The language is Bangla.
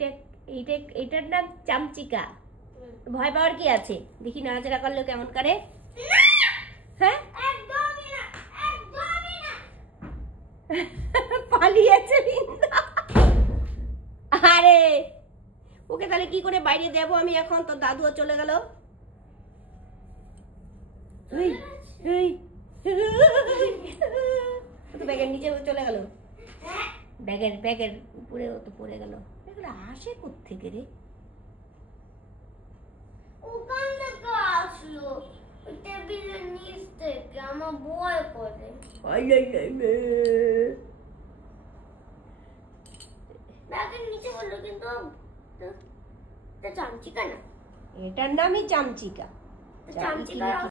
এইটা এইটা এটার নাম চামচিকা। ভয় পাওয়ার কি আছে? দেখি নাড়াচাড়া করলে কেমন করে। হ্যাঁ পালিয়েছে বিন্দা। আরে ওকে তাহলে কি করে বাইরে দেবো আমি এখন? তোর দাদুও চলে গেল। ব্যাগের নিচে চলে গেল, ব্যাগের উপরে ও তো পড়ে গেল। এগুলো আসে কোত্থেকে রে? ওখান থেকে আসলো, টেবিলের নিচ থেকে। আমার ভয় করে। ব্যাগের নিচে বললো, কিন্তু চামচিকা না। এটার নামই চামচিকা। চামচিকা